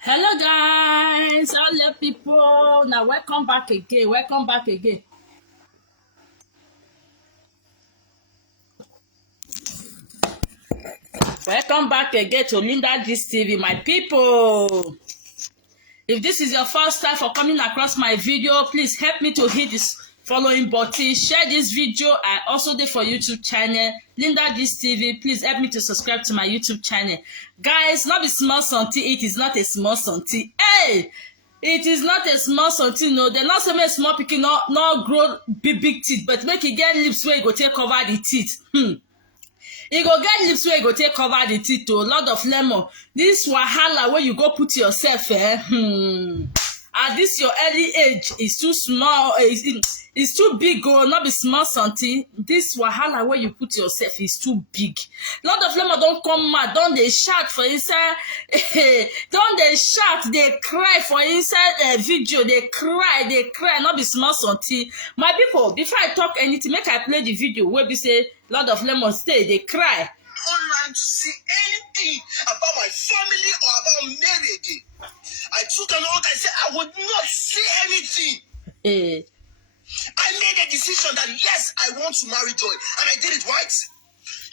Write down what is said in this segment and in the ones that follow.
Hello guys, hello people. Now welcome back again. Welcome back again. Welcome back again to Linda Gist TV, my people. If this is your first time for coming across my video, please help me to hit this following button. Share this video. I also do for YouTube channel Linda Gist TV. Please help me to subscribe to my YouTube channel. Guys, not be small something. It is not a small something. Hey! It is not a small something. No, they're not so many small pikin not grow big teeth, but make e get lips where you go take cover the teeth. E go get lips wey you go take cover the teeth o. Lot of lemon. This wahala wey you go put yourself at this your early age is too small, is too big o, no be small something. This wahala wey you put yourself is too big. Lot of lemon don come mad, don dey shout for inside don dey shout, dey cry for inside video, dey cry, no be small something. My people, before I talk anything, make I play the video wey be say lot of lemon stay dey cry. Online to see anything about my family or about Mary again. I took an oath, I said I would not see anything. I made a decision that yes, I want to marry Joy, and I did it, right?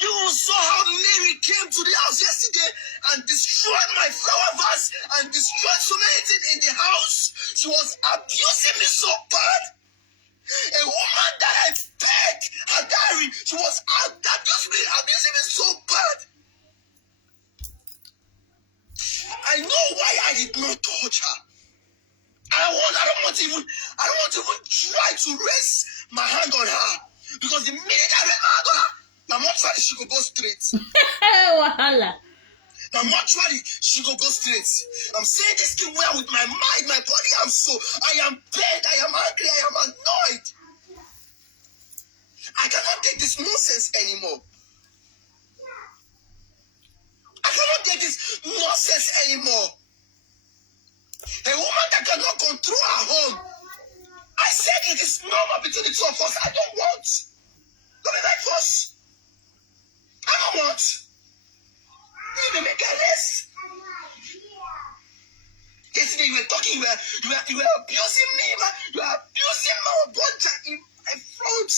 You saw how Mary came to the house yesterday and destroyed my flower vase and destroyed so many things in the house. She was abusing me so bad. A woman that I begged her diary, she was abusing me so bad. I know why I did not touch her. I don't want to even try to raise my hand on her, because the minute I raise my hand on her, my mortuary she go straight. Wahala. My mortuary she go straight. I'm saying this thing well with my mind, my body. I am pained, I am angry, I am annoyed. I cannot take this nonsense anymore. I cannot take this nonsense anymore. A woman that cannot control her home. I said it is normal between the two of us. I don't want. Don't be like us. I don't want. You make a list. Yesterday you were talking, you were abusing me, man. You were abusing my body in my front.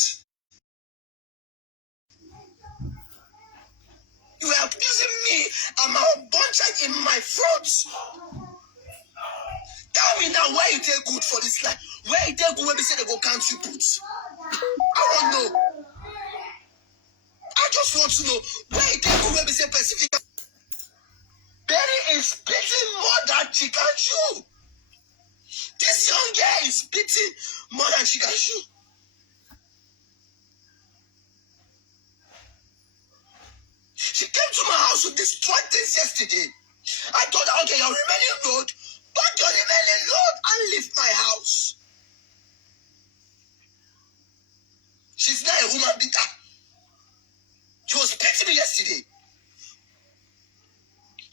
You were abusing me and my bunch in my front. Tell me now why you take good for this life. Where you take good when they say they go count you put. I don't know. I just want to know where you take good when they say Pacific. Berry is beating more than she can chew. This young girl is beating more than she can chew. She came to my house to destroy things yesterday. I told her, okay, your remaining load, pack your remaining load and leave my house. She's not a woman beater. She was beating me yesterday.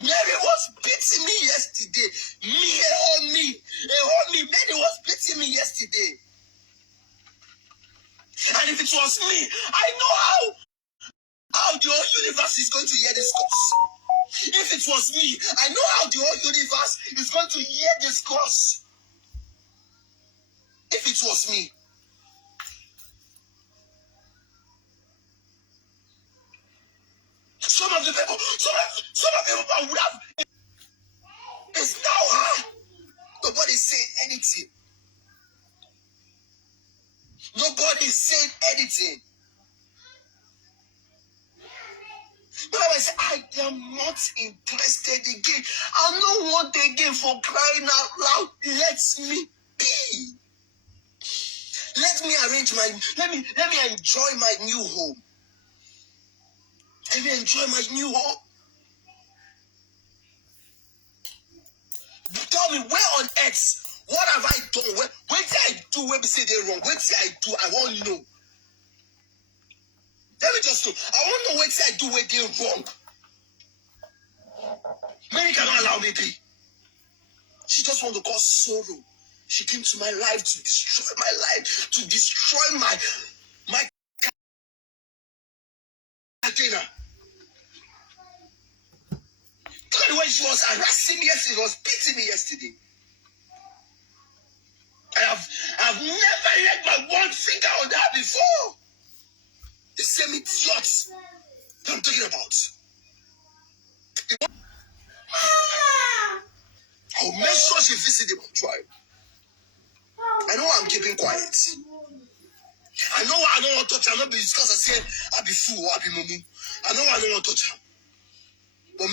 Mary was beating me yesterday. Mary was beating me yesterday. And if it was me, I know how the whole universe is going to hear this course. If it was me, I know how the whole universe is going to hear this course. If it was me. Some of the people would have. It's now her. Nobody's saying anything. Nobody's saying anything. But I say, I am not interested again. I don't want again, for crying out loud. Let me be. Let me enjoy my new home. Let me enjoy my new home. Tell me, where on earth, what have I done? What did I do when we say they're wrong? What did I do? I want to know. Let me just know. I want to know what did I do when they're wrong. Mary cannot allow me be. She just want to cause sorrow. She came to my life to destroy my life, to destroy my container. Look at the when she was harassing me yesterday, she was beating me yesterday. I've never let my one finger on that before. The same idiot that I'm talking about. I'll make sure she visits the tribe. I know I'm keeping quiet. I know I don't want to touch her, not because I say I be fool or I be mumu. I know I don't want to touch her. But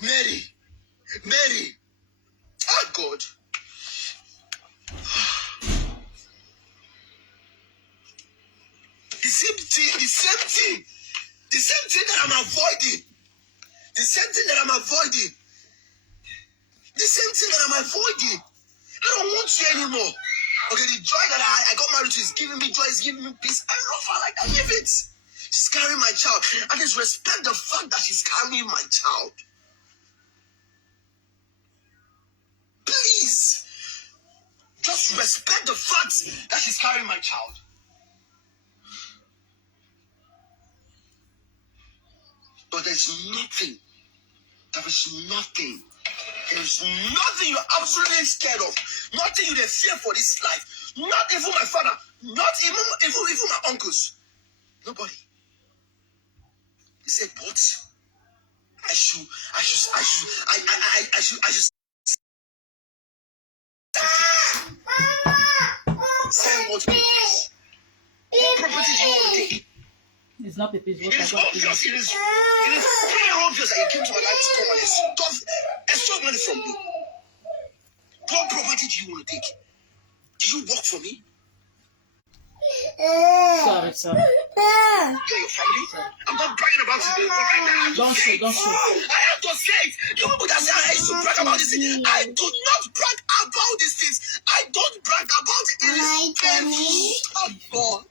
Mary, oh God. The same thing that I'm avoiding. The same thing that I'm avoiding. I don't want you anymore. Okay, the joy that I got married to is giving me joy, is giving me peace. I love her like that. Leave it. She's carrying my child. I just respect the fact that she's carrying my child. Please. Just respect the fact that she's carrying my child. But there's nothing. There's nothing you're absolutely scared of. Nothing you fear for this life. Not even my father. Not even my uncles. Nobody. He said, what? I should say what? What properties you want to take? It's not Pepe's It is obvious. It is very obvious that you came to my life to come and extort money from me. What property do you want to take? Do you work for me? Sorry. You're your family? I'm not bragging about it. But right now, I have to say it. I have to say it. You people that say I used to brag about this thing. I do not brag about these things. I don't brag about it. It is painful. Oh, God.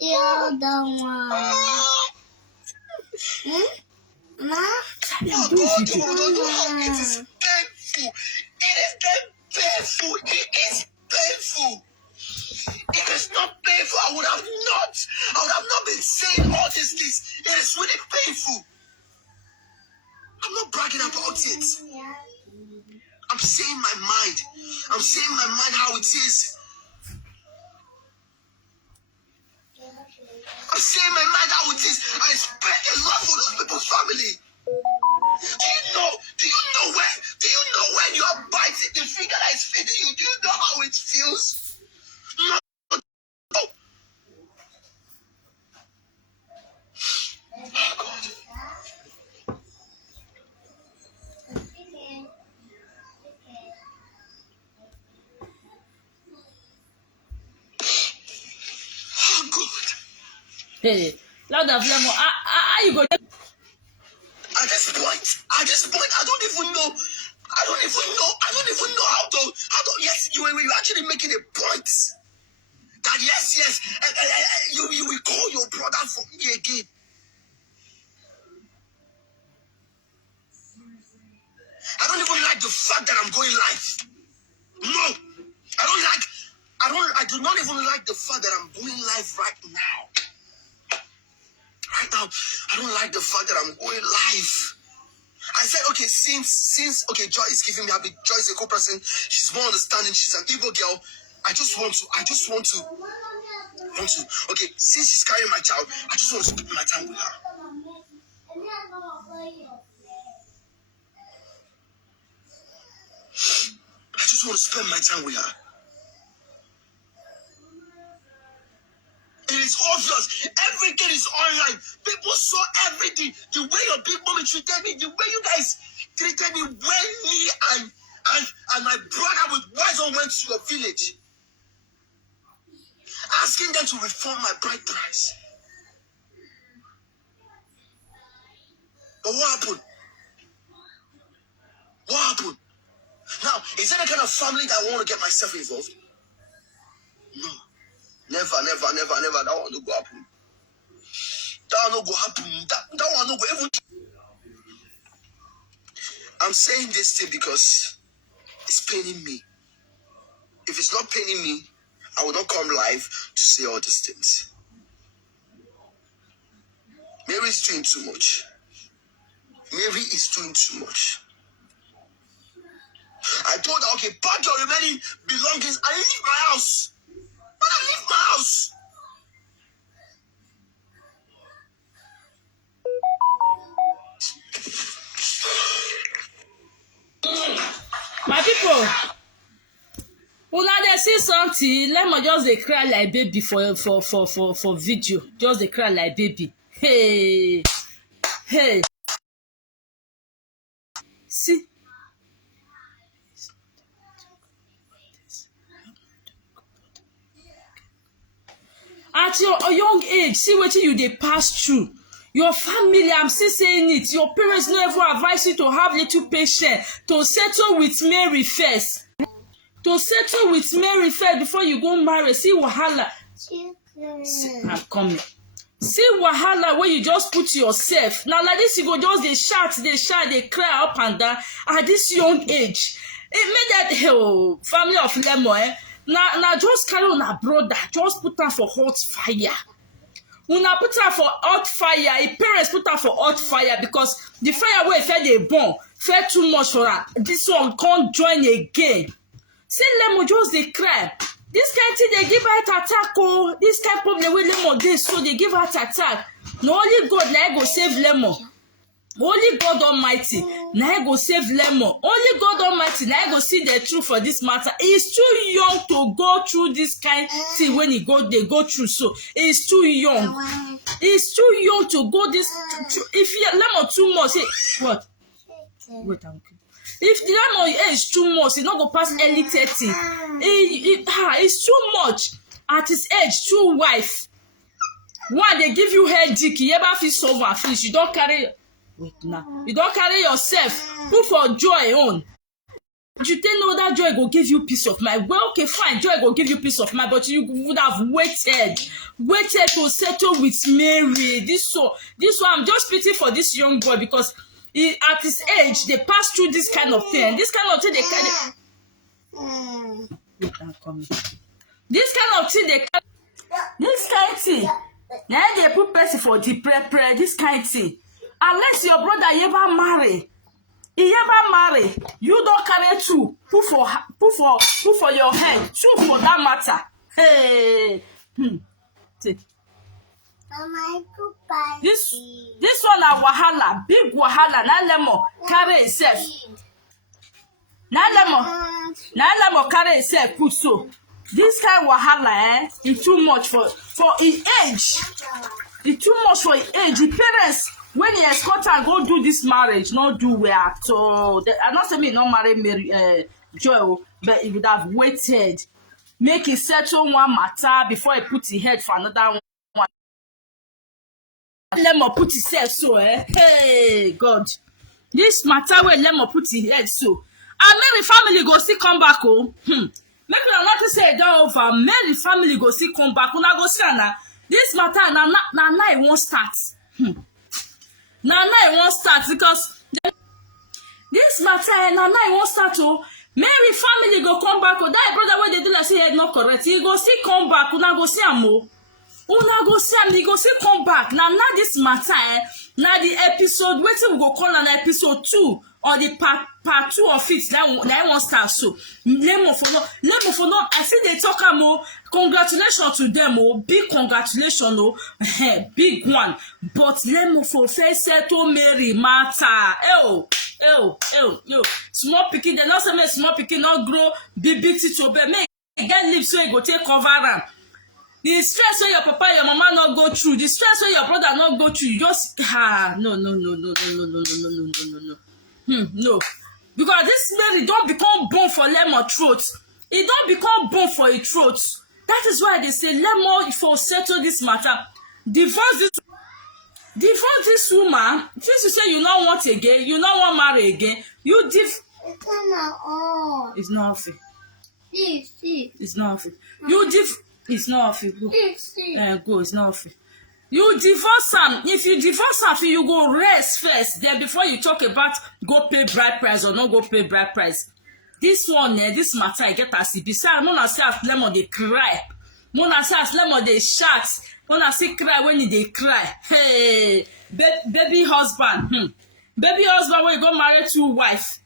The other one. Oh, God, you don't know how it is painful. It is painful. It is painful. If it's not painful, I would have not been saying all these things. It is really painful. I'm not bragging about it. I'm saying my mind. I'm saying my mind how it is. I'm saying my mind how it is. I spent a lot for those people's family. Do you know when you are biting the finger that is feeding you? Do you know how it feels? No. Oh, God. Oh, God. Hey, loud and flame. How you go? At this point, I don't even know how to. Yes, you actually making a point that yes, you will call your brother for me again. I don't even like the fact that I'm going live. No, I do not even like the fact that I'm going live right now. Right now, I don't like the fact that I'm going live. I said, okay, since Joy is giving me a bit. Joy is a co-person. She's more understanding. She's an Igbo girl. I just want to. Okay, since she's carrying my child, I just want to spend my time with her. I just want to spend my time with her. It is obvious. Everything is online. People saw everything. The way your big mommy treated me, the way you guys treated me when me and my brother with Wison went to your village, asking them to reform my bride price. But what happened? Now, is that the kind of family that I want to get myself involved? No. Never. That one no go happen. That one no go happen. That one no go even. I'm saying this thing because it's paining me. If it's not paining me, I will not come live to say all these things. Mary is doing too much. Mary is doing too much. I told her, okay, pack your remaining belongings and leave my house. When I leave my house. My people, una dey see something, let me just dey cry like baby for video. Just dey cry like baby. Hey, hey. See. At your young age, see wetin you dey pass through. Your family, I'm still saying it, your parents never advise you to have little patience, to settle with Mary first. To settle with Mary first before you go marry. See wahala. See, I'm coming. See wahala where you just put yourself. Now like this, you go just dey shout, dey cry up and down at this young age. It made that family of Lemon, Now just carry una brother, just put am for hot fire. Una put am for hot fire. His parents put am for hot fire because the fire wey fed dey burn fed too much for am. This one can't join again. See Lemon just dey cry. This kind thing dey give heart attack oh. This kind problem wey Lemon dey so dey give heart attack. Na only God na go save Lemon. Only God Almighty na go save Lemon. Only God Almighty na go see the truth for this matter. He is too young to go through this kind thing when they go through. So he is too young. He is too young to go this. If you Lemon too much, say what? Wait, I'm okay. If the Lemon age too much, he not go pass early 30. It's too much. At his age, too wife. One they give you headache, you ever feel solve and finish. You don't carry. Wait now. You don't carry yourself. Put for joy on. You think no that joy go give you peace of mind. Well, okay, fine. Joy go give you peace of mind, but you would have waited to settle with Mary. This one, I'm just pity for this young boy because at his age they pass through this kind of thing. This kind of thing they can. Wait, I'm coming. This kind of thing they. This kind of thing. Now they put person for the prayer. This kind of thing. Unless your brother ever marry, you don't carry two. Put for your head. Two for that matter. Hey, This one a wahala, big wahala. Na Lemon carry himself. Na Lemon carry himself. Put so. This kind of wahala, it's too much for his age. It's too much for his age. The parents. When he escort and go do this marriage, not do well at all. I'm not saying me not marry Mary, Joy, but he would have waited, make it settle one matter before he put his head for another one. Lemon put himself so, Hey, God. This matter where Lemon put his head so. And Mary family go still come back, oh. Make una not to say it over. Mary family go still come back. Una go see na. This matter na it won't start. Now it won't start because this matter now it won't start oh. Mary family go come back oh. That brother where they do like say head not correct. He go still come back. Una go see am oh. Una go see am. He go still come back. Now this matter now the episode wetin we go call an episode 2 or the part 2 of it. Now it won't start so. Lemon for no. I see they talk am oh. Congratulations to them oh. Big congratulations oh. Big one. But Lemon for first settle Mary matter. Small pikin, they not say make small pikin not grow big to obey. Make get lips so you go take cover am. The stress wey your papa and your mama not go through, the stress wey your brother not go through, you just no. No. Because this Mary don't become bone for Lemon throat. It don't become bone for a throat. That is why they say Lemon for settle this matter. Divorce this woman. Since you say you don't want again, you don't want marry again. It's not all. It's not off. It's not off. It's not off. Go. Go. It's not off. You divorce am. If you divorce am, you go rest first. Then before you talk about go pay bride price or not go pay bride price. This one, this matter, I get as it be. Say, Mona say as Lemon they cry. Mona say as Lemon they shout. When I see cry when they cry. Hey, baby husband. Baby husband when you go marry 2 wife.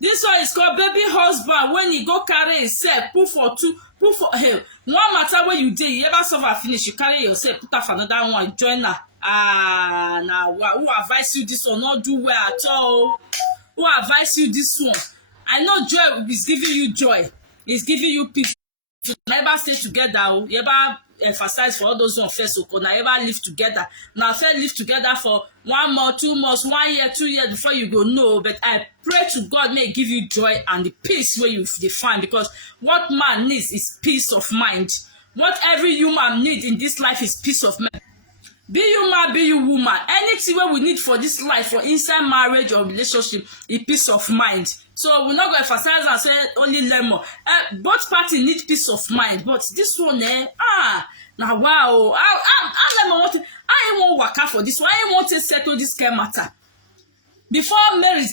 This one is called baby husband when he go carry himself, put for hey, one matter when you did, you ever suffer finish, you carry yourself, put up another one, join her. Now who advise you this one? Not do well at all. Who advise you this one? I know joy is giving you joy. It's giving you peace. You never stay together. You ever emphasize for all those one first so na ever live together. Now first live together for 1 month, 2 months, 1 year, 2 years before you go know. But I pray to God may give you joy and the peace where you define, because what man needs is peace of mind. What every human need in this life is peace of mind. Be you man, be you woman, anything wey we need for this life, for inside marriage or relationship, is peace of mind. So we're not going to emphasize and say only lemon. Both parties need peace of mind, but this one, now wow, I lemon want. I won't work out for this one. I want to settle this kind matter. Before marriage,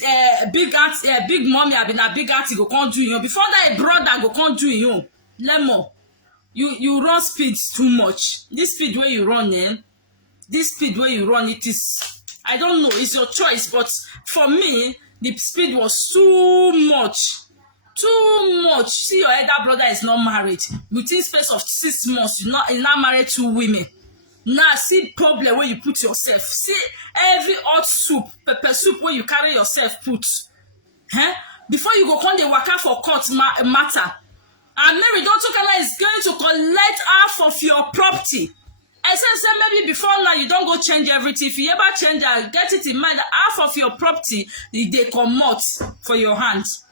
big aunt, big mommy, I been a big auntie go come do you. Before that, a brother go come do you. Lemon, you run speed too much. This speed where you run, this speed where you run, it is, I don't know, it's your choice, but for me the speed was too much. See, your elder brother is not married. Within space of 6 months, you're not married 2 women. Now see problem where you put yourself. See every hot soup, pepper soup where you carry yourself put. Before you go come dey waka for court matter, and Mary don't talk about is going to collect half of your property. I say maybe before now you don't go change everything. If you ever change that, get it in mind that half of your property they comot for your hands.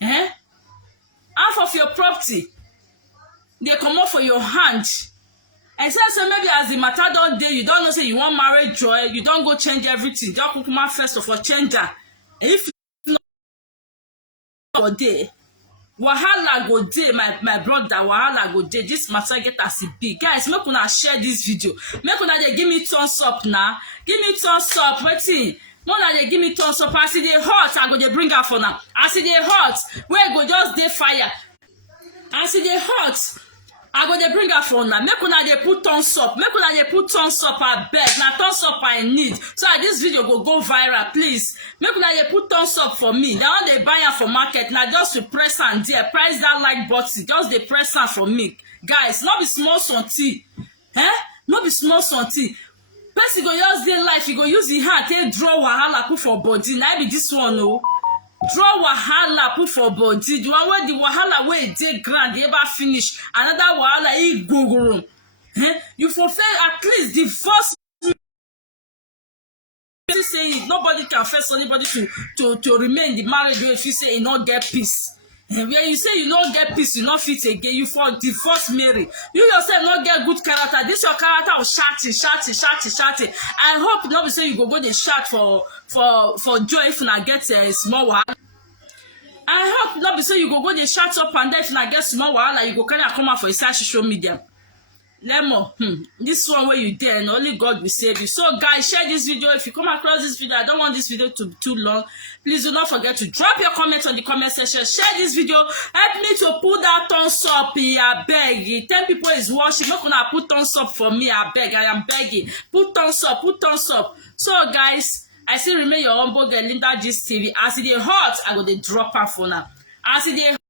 Half of your property they comot for your hand. I say maybe as the matter don't day, you don't know say you want marry joy, you don't go change everything. Just cook my first of all change that. If not day, wahala go dey, my brother, wahala go dey. This matter get as e big. Guys, make una share this video. Make una dey give me thumbs up now. Give me thumbs up. Wetin? More than dey give me thumbs up. As e dey hot, I go dey bring am for now. As e dey hot, where go just dey fire. As e dey hot, I go dey bring am for now. Make una dey put thumbs up. Make una dey put thumbs up, abeg. Na thumbs up I need. So that this video go viral, please. Make una dey put thumbs up for me. That one dey buy am for market. Na just to press am there. Press that like button. Just dey press am for me. Guys, no be small something. No be small something. Person go just dey life, he go use his hand take draw wahala put for body. Na be this one o. Draw wahala put for body. The one where the wahala wey dey ground dey ever finish. Another wahala e go. You fulfill at least the first. Say nobody can force anybody to remain in the marriage if you say you not get peace. When you say you not get peace, you not fit again, you for divorce marry. You yourself not get good character. This your character of shouting. I hope not be say you go dey shout for joy if na get a small wahala. I hope not be say you go dey shout up and down if na get small wahala, you go carry am come out for inside social media. Lemon, this one where you there and only God will save you. So guys, share this video. If you come across this video, I don't want this video to be too long. Please do not forget to drop your comments on the comment section. Share this video. Help me to put that thumbs up. I beg. 10 people is watching. Not gonna put thumbs up for me. I beg. I am begging. Put thumbs up. Put thumbs up. So guys, I still remain your humble girl, Linda Gist TV. As it is hot, I go to drop her for now. As it is